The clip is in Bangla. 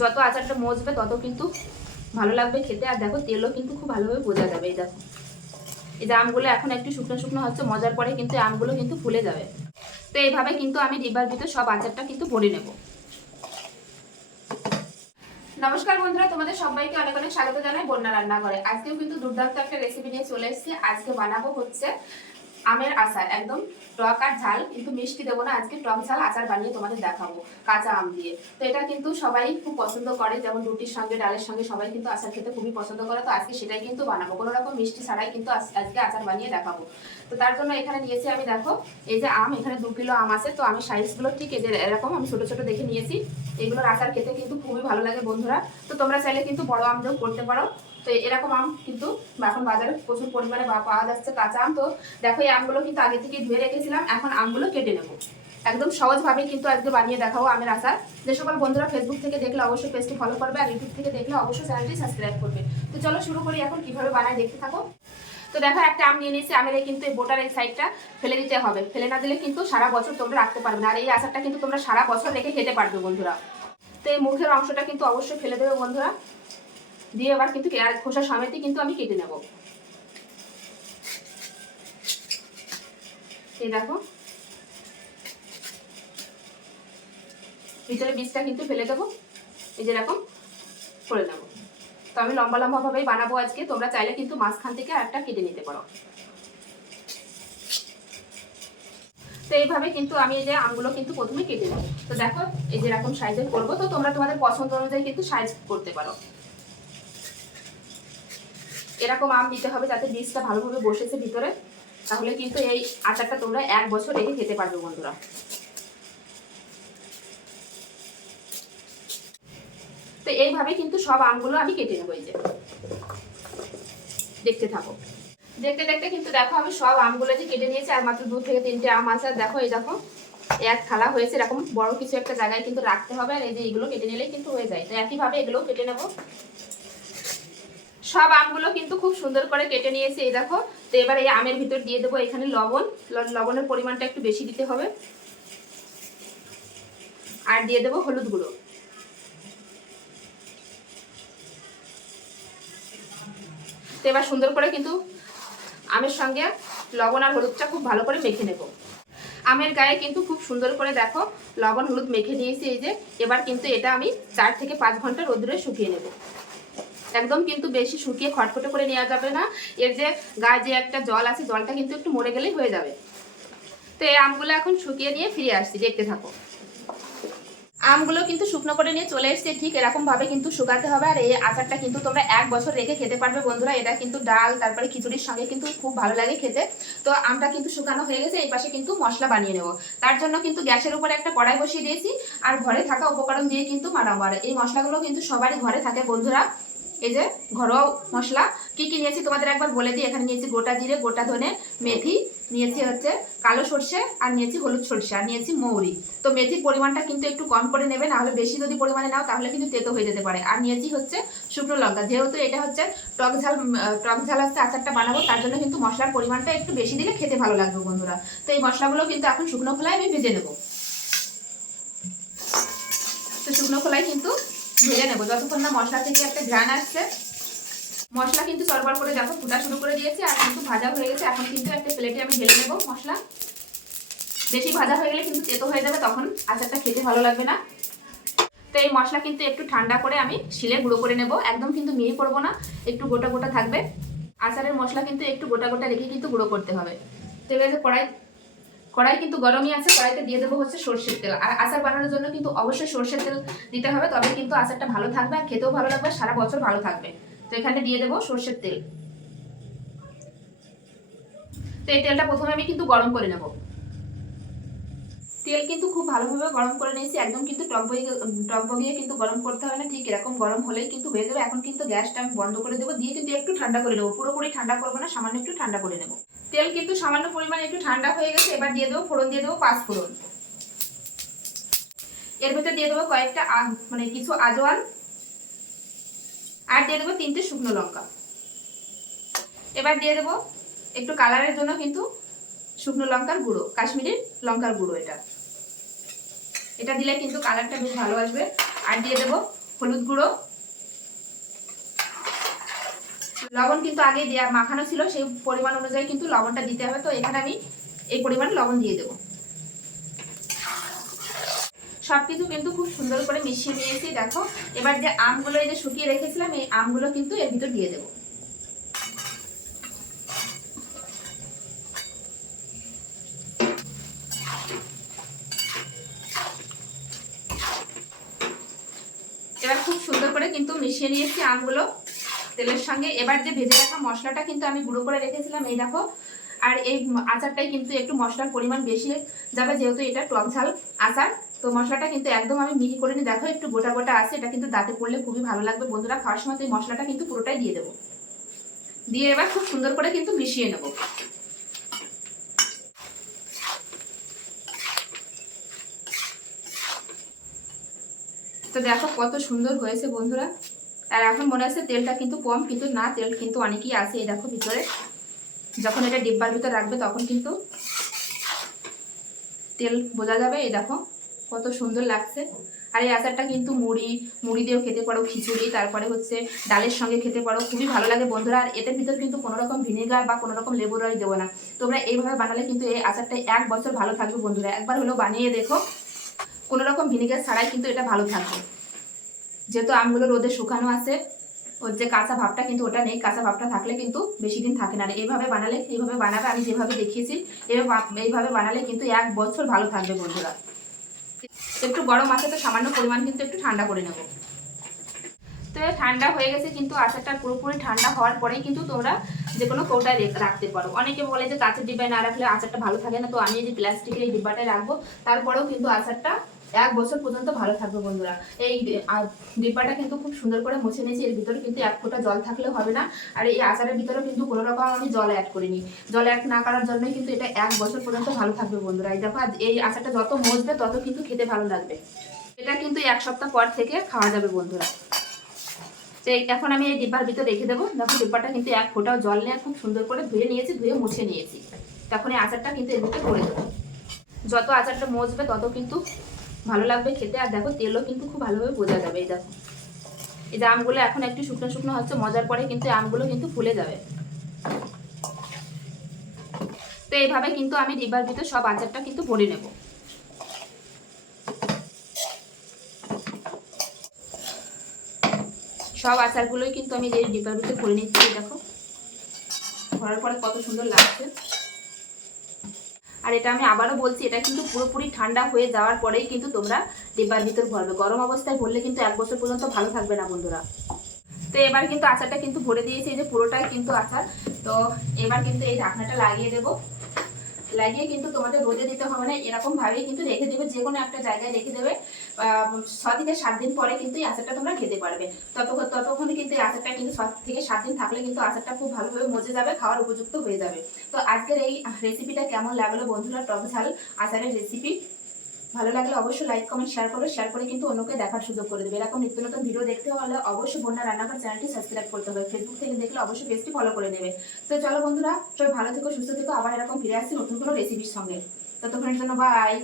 যত আচারটা মজবে, তত কিন্তু ভালো লাগবে খেতে। আর দেখো, তেলও কিন্তু খুব ভালোভাবে বোঝা যাবে, এই দেখো। এই যে আমগুলো এখন একটু শুকনো শুকনো হচ্ছে, মজার পরে কিন্তু আমগুলো কিন্তু ফুলে যাবে। তো এইভাবে কিন্তু আমি ডিব্বার ভিতরে সব আচারটা কিন্তু ভরে নেব। নমস্কার বন্ধুরা, তোমাদের সবাইকে অনেক অনেক স্বাগত জানাই বন্যা রান্নাঘরে। আজকেও কিন্তু দুর্দান্ত একটা রেসিপি নিয়ে চলে এসেছি। আজকে বানাবো হচ্ছে আমের আচার, একদম টক আর ঝাল, কিন্তু মিষ্টি দেবো না, আজকে টক ঝাল আচার বানিয়ে তোমাদের দেখাবো, কাঁচা আম দিয়ে। তো এটা কিন্তু সবাই খুব পছন্দ করে, যেমন রুটির সঙ্গে, ডালের সঙ্গে সবাই কিন্তু আচার খেতে খুবই পছন্দ করে, তো আজকে সেটাই কিন্তু বানাবো। কোনো রকম মিষ্টি ছাড়াই কিন্তু আজ- আজকে আচার বানিয়ে দেখাবো। তো তার জন্য এখানে নিয়েছি আমি, দেখো, এই যে আম, এখানে দু কিলো আম আছে, তো আমি সাইজগুলো ঠিক এই যে এরকম আমি ছোটো ছোটো দেখে নিয়েছি। এগুলোর আচার খেতে কিন্তু খুবই ভালো লাগে বন্ধুরা। তো তোমরা চাইলে কিন্তু বড় আম করতে পারো। তো এরকম আম কিন্তু এখন বাজারে প্রচুর পরিমাণে পাওয়া যাচ্ছে কাঁচা আম। তো দেখো, এই আমগুলো কিন্তু আগে থেকে ধুয়ে রেখেছিলাম, এখন আমগুলো কেটে নেব। একদম সহজভাবে কিন্তু আজকে বানিয়ে দেখাবো আমের আচার। যে সকল বন্ধুরা ফেসবুক থেকে দেখলে অবশ্যই পেজটি ফলো করবে, আর ইউটিউব থেকে দেখলে অবশ্যই চ্যানেলটি সাবস্ক্রাইব করবে। তো চলো শুরু করি এখন, কীভাবে বানায় দেখতে থাকো। তো দেখো, একটা আম নিয়ে নিয়েছি, আমের কিন্তু এই বোটার এই সাইডটা ফেলে দিতে হবে। ফেলে না দিলে কিন্তু সারা বছর তোমরা রাখতে পারবে না, আর এই আচারটা কিন্তু তোমরা সারা বছর রেখে খেতে পারবে বন্ধুরা। তো এই মুখের অংশটা কিন্তু অবশ্যই ফেলে দেবে বন্ধুরা। দিয়ে এবার কিন্তু আর খোসা সমেতই কিন্তু আমি কেটে নেব। এই দেখো। ভিতরে বীজটা কিন্তু ফেলে দেবো। এই যেরকম করে নেব। তো আমি লম্বা লম্বা ভাবেই বানাবো আজকে। তোমরা চাইলে কিন্তু মাঝখান থেকে একটা কেটে নিতে পারো। তো এইভাবে কিন্তু আমি এই যে আমগুলো কিন্তু প্রথমে কেটে নেব। তো দেখো, এই যেরকম সাইজের করব। তো তোমরা তোমাদের পছন্দ অনুযায়ী কিন্তু সাইজ করতে পারো। এরকম আম দিতে হবে যাতে বীজটা ভালোভাবে বসেছে ভিতরে। তাহলে কিন্তু এই আচারটা তোমরা এক বছর রেখে খেতে পারবে বন্ধুরা। তো এইভাবে কিন্তু সব আমগুলো আমি কেটে নেব এই যে। দেখতে থাকো। দেখতে দেখতে কিন্তু দেখো আমি সব আমগুলো যে কেটে নিয়েছি, আর মাত্র দু থেকে তিনটে আম আছে, আর দেখো এই দেখো, এক থালা হয়েছে, এরকম বড় কিছু একটা জায়গায় কিন্তু রাখতে হবে, আর এই যে এগুলো কেটে নিলেই কিন্তু হয়ে যায়। তো একইভাবে এগুলো কেটে নেব। সব আমগুলো কিন্তু খুব সুন্দর করে কেটে নিয়েছি, এই দেখো। তো এবার এই আমের ভিতর দিয়ে দেবো এখানে লবণ। লবণের পরিমাণটা একটু বেশি দিতে হবে। আর দিয়ে দেবো হলুদ গুঁড়ো। তো এবার সুন্দর করে কিন্তু আমের সঙ্গে লবণ আর হলুদটা খুব ভালো করে মেখে নেব। আমের গায়ে কিন্তু খুব সুন্দর করে দেখো লবণ হলুদ মেখে নিয়েছি এই যে। এবার কিন্তু এটা আমি চার থেকে পাঁচ ঘণ্টা রোদ্রে শুকিয়ে নেব। একদম কিন্তু বেশি শুকিয়ে খটখটে করে নেওয়া যাবে না। এর যে গায়ে যে একটা জল আছে, জলটা কিন্তু একটু মরে গেলেই হয়ে যাবে। তো এই আমগুলো এখন শুকিয়ে নিয়ে ফিরে আসছি, দেখতে থাকো। আমগুলো কিন্তু শুকনো করে নিয়ে চলে এসছে, ঠিক এরকম ভাবে কিন্তু শুকাতে হবে। আর এই আচারটা কিন্তু তোমরা এক বছর রেখে খেতে পারবে বন্ধুরা। এটা কিন্তু ডাল, তারপরে খিচুড়ির সঙ্গে কিন্তু খুব ভালো লাগে খেতে। তো আমটা কিন্তু শুকানো হয়ে গেছে, এই পাশে কিন্তু মশলা বানিয়ে নেব। তার জন্য কিন্তু গ্যাসের উপরে একটা কড়াই বসিয়ে দিয়েছি। আর ঘরে থাকা উপকরণ দিয়ে কিন্তু বানাবো। আর এই মশলাগুলো কিন্তু সবারই ঘরে থাকে বন্ধুরা। এই যে ঘরোয়া মশলা কি কি নিয়েছি তোমাদের একবার বলে দিই। এখানে নিয়েছি গোটা জিরে, গোটা ধনে, মেথি, নিয়েছি হচ্ছে কালো সর্ষে আর নিয়েছি হলুদ সর্ষে আর নিয়েছি মৌরি। তো মেথির পরিমাণটা কিন্তু একটু কম করে নেবে, নাহলে বেশি যদি পরিমাণে নাও তাহলে কিন্তু তেতো হয়ে যেতে পারে। আর নিয়েছি হচ্ছে শুকনো লঙ্কা, যেহেতু এটা হচ্ছে টক ঝাল টক ঝাল হচ্ছে আচারটা বানাবো, তার জন্য কিন্তু মশলার পরিমাণটা একটু বেশি দিলে খেতে ভালো লাগবে বন্ধুরা। তো এই মশলাগুলো কিন্তু এখন শুকনো খোলায় আমি ভেজে নেব। তো শুকনো খোলায় কিন্তু ভেজে নেব। যতক্ষণ না মশলা থেকে একটা ঘ্রাণ আসছে, মশলা কিন্তু চরবার করে দেখো, ফুটা শুরু করে দিয়েছে, আর কিন্তু ভাজা হয়ে গেছে। এখন কিন্তু একটা প্লেটে আমি ঢেলে নেব মশলা। বেশি ভাজা হয়ে গেলে কিন্তু তেতো হয়ে যাবে, তখন আচারটা খেতে ভালো লাগবে না। তো এই মশলা কিন্তু একটু ঠান্ডা করে আমি শিলে গুঁড়ো করে নেব। একদম কিন্তু মিহি করব না, একটু গোটা গোটা থাকবে। আচারের মশলা কিন্তু একটু গোটা গোটা রেখে কিন্তু গুঁড়ো করতে হবে। তো এবার কড়াই কড়াই কিন্তু গরমই আছে, কড়াইতে দিয়ে দেবো হচ্ছে সর্ষের তেল। আর আচার বানানোর জন্য কিন্তু অবশ্যই সর্ষের তেল দিতে হবে, তবে কিন্তু আচারটা ভালো থাকবে আর খেতেও ভালো লাগবে সারা বছর ভালো থাকবে। তো এখানে দিয়ে দেবো সর্ষের তেল। তো এই তেলটা প্রথমে আমি কিন্তু গরম করে নেব। তেল কিন্তু খুব ভালোভাবে গরম করে নিয়েছি, একদম কিন্তু টক বইয়ে টক বগিয়ে কিন্তু গরম করতে হবে না, ঠিক এরকম গরম হলেই কিন্তু হয়ে যাবে। এখন কিন্তু গ্যাসটা আমি বন্ধ করে দেবো, দিয়ে কিন্তু একটু ঠান্ডা করে নেব, পুরোপুরি ঠান্ডা করব না, সামান্য একটু ঠান্ডা করে নেব। তেল কিন্তু সামান্য পরিমাণে একটু ঠান্ডা হয়ে গেছে, এবার দিয়ে দেবো ফোড়ন, দিয়ে দেবো পাঁচ ফোড়ন। এর ভিতরে দিয়ে দেবো কয়েকটা মানে কিছু আজওয়ান, আর দিয়ে দেবো তিনটে শুকনো লঙ্কা। এবার দিয়ে দেবো একটু কালারের জন্য কিন্তু শুকনো লঙ্কার গুঁড়ো কাশ্মীরি লঙ্কার গুঁড়ো এটা। এটা দিলে কিন্তু কালারটা বেশ ভালো আসবে। আর দিয়ে দেবো হলুদ গুঁড়ো লবণ কিন্তু আগে দেওয়া মাখানো ছিল, সেই পরিমাণ অনুযায়ী কিন্তু লবণটা দিতে হবে। তো এখানে আমি এই পরিমাণ লবণ দিয়ে দেবো। সবকিছু কিন্তু খুব সুন্দর করে মিশিয়ে নিয়েছি, দেখো। এবার যে আমগুলো এই যে শুকিয়ে রেখেছিলাম, এই আমগুলো কিন্তু এর ভিতর দিয়ে দেবো। এবার খুব সুন্দর করে কিন্তু মিশিয়ে নিয়েছি আমগুলো। তেলের সঙ্গে। এবার যে ভেজে রাখা মশলাটা কিন্তু আমি গুঁড়ো করে রেখেছিলাম, এই দেখো। আর এই আচারটাই কিন্তু একটু মশলার পরিমাণ বেশি যাবে, যেহেতু এটা টক ঝাল আচার। তো মশলাটা কিন্তু একদম আমি মিহি করে নিই। দেখো, একটু গোটা গোটা আছে, এটা কিন্তু দাঁতে পড়লে খুবই ভালো লাগবে বন্ধুরা। খাওয়ার সময় তো এই মশলাটা কিন্তু পুরোটাই দিয়ে দেবো। দিয়ে এবার খুব সুন্দর করে কিন্তু মিশিয়ে নেব। তো দেখো কত সুন্দর হয়েছে বন্ধুরা। আর এখন মনে হচ্ছে তেলটা কিন্তু কম, কিন্তু না, তেল কিন্তু অনেকই আছে, এই দেখো ভিতরে। যখন এটা ডিব্বার ভিতরে রাখবে তখন কিন্তু তেল বোঝা যাবে, এই দেখো, কত সুন্দর লাগছে। আর এই আচারটা কিন্তু মুড়ি মুড়ি দিয়েও খেতে পারো, খিচুড়ি, তারপরে হচ্ছে ডালের সঙ্গে খেতে পারো, খুবই ভালো লাগে বন্ধুরা। আর এদের ভিতর কিন্তু কোনো রকম ভিনেগার বা কোনো রকম লেবু দেবো না। তোমরা এইভাবে বানালে কিন্তু এই আচারটা এক বছর ভালো থাকবে বন্ধুরা। একবার হলেও বানিয়ে দেখো। কোনো রকম ভিনেগার ছাড়াই কিন্তু এটা ভালো থাকবে। যেহেতু আমগুলো রোদে শুকানো আছে, ওর যে কাঁচা ভাবটা কিন্তু ওটা নেই, কাঁচা ভাবটা থাকলে কিন্তু বেশি দিন থাকে না। আর এইভাবে বানালে, এইভাবে বানাবে, আমি যেভাবে দেখিয়েছি, এইভাবে এইভাবে বানালে কিন্তু এক বছর ভালো থাকবে বন্ধুরা। একটু গরম আছে তো সামান্য পরিমাণ কিন্তু একটু ঠান্ডা করে নেব। তো ঠান্ডা হয়ে গেছে কিন্তু আচারটা পুরোপুরি ঠান্ডা হওয়ার পরেই কিন্তু তোমরা যে কোনো কৌটায় রাখতে পারো। অনেকে বলে যে কাঁচের ডিব্বায় না রাখলে আচারটা ভালো থাকে না, তো আমি এই যে প্লাস্টিকের এই ডিব্বাটায় রাখব, তারপরেও কিন্তু আচারটা এক বছর পর্যন্ত ভালো থাকবে বন্ধুরা। এই ডিব্বাটা কিন্তু খুব সুন্দর করে মুছে নিয়েছি। এর ভিতরে কিন্তু এক ফোঁটা জল থাকলেও হবে না। আর এই আচারের ভিতরেও কিন্তু কোনো রকম আমি জল অ্যাড করিনি। জল অ্যাড না করার জন্যই কিন্তু এটা এক বছর পর্যন্ত ভালো থাকবে বন্ধুরা। এই দেখো এই আচারটা যত মজবে তত কিন্তু খেতে ভালো লাগবে। এটা কিন্তু এক সপ্তাহ পর থেকে খাওয়া যাবে বন্ধুরা। তো এখন আমি এই ডিব্বার ভিতরে রেখে দেবো। দেখো, ডিব্বাটা কিন্তু এক ফোঁটাও জল নিয়ে খুব সুন্দর করে ধুয়ে নিয়েছি, ধুয়ে মুছে নিয়েছি। তখন এই আচারটা কিন্তু এর ভিতরে করে দেবো। যত আচারটা মজবে তত কিন্তু ভালো লাগবে খেতে। আর দেখো, তেলও কিন্তু খুব ভালোভাবে বোঝা যাবে, এই দেখো। এই যে আমগুলো এখন একটু শুকনো শুকনো হচ্ছে, মজার পরে কিন্তু আমগুলো কিন্তু ফুলে যাবে। তো এইভাবে কিন্তু আমি ডিব্বার ভিতরে সব আচারটা কিন্তু ভরে নেব। সব আচারগুলোই কিন্তু আমি যে ডিব্বার ভিতরে ভরে নিচ্ছি দেখো। ভরার পরে কত সুন্দর লাগছে। আর এটা আমি আবারও বলছি, এটা কিন্তু পুরোপুরি ঠান্ডা হয়ে যাওয়ার পরেই কিন্তু তোমরা ডিব্বার ভিতর ভরবে। গরম অবস্থায় ভরলে কিন্তু এক বছর পর্যন্ত ভালো থাকবে না বন্ধুরা। তো এবার কিন্তু আচারটা কিন্তু ভরে দিয়েছে, এই যে পুরোটাই কিন্তু আচার। তো এবার কিন্তু এই ঢাকনাটা লাগিয়ে দেবো। লাগিয়ে কিন্তু তোমাদের রোদে দিতে হবে না, এরকম ভাবেই কিন্তু রেখে দেবে, যে কোনো একটা জায়গায় রেখে দেবে। ছ থেকে সাত দিন পরে কিন্তু এই আচারটা তোমরা খেতে পারবে। ততক্ষণ, ততক্ষণে কিন্তু এই আচারটা কিন্তু ছ থেকে সাত দিন থাকলে কিন্তু আচারটা খুব ভালোভাবে মজে যাবে, খাওয়ার উপযুক্ত হয়ে যাবে। তো আজকের এই রেসিপিটা কেমন লাগল বন্ধুরা? টক ঝাল আচারের রেসিপি ভালো লাগলে অবশ্যই লাইক কমেন্ট শেয়ার করো। শেয়ার করে কিন্তু অন্যকে দেখার সুযোগ করে দেবে। এরকম নিত্য নতুন ভিডিও দেখতে হলে অবশ্যই বন্যা রান্নাঘর চ্যানেলটি সাবস্ক্রাইব করতে হবে। ফেসবুক থেকে দেখলে অবশ্যই পেজটি ফলো করে নেবে। তো চলো বন্ধুরা, সবাই ভালো থেকো, সুস্থ থেকো। আবার এরকম ফিরে আসছি নতুন কোনো রেসিপির সঙ্গে। ততক্ষণের জন্য বাই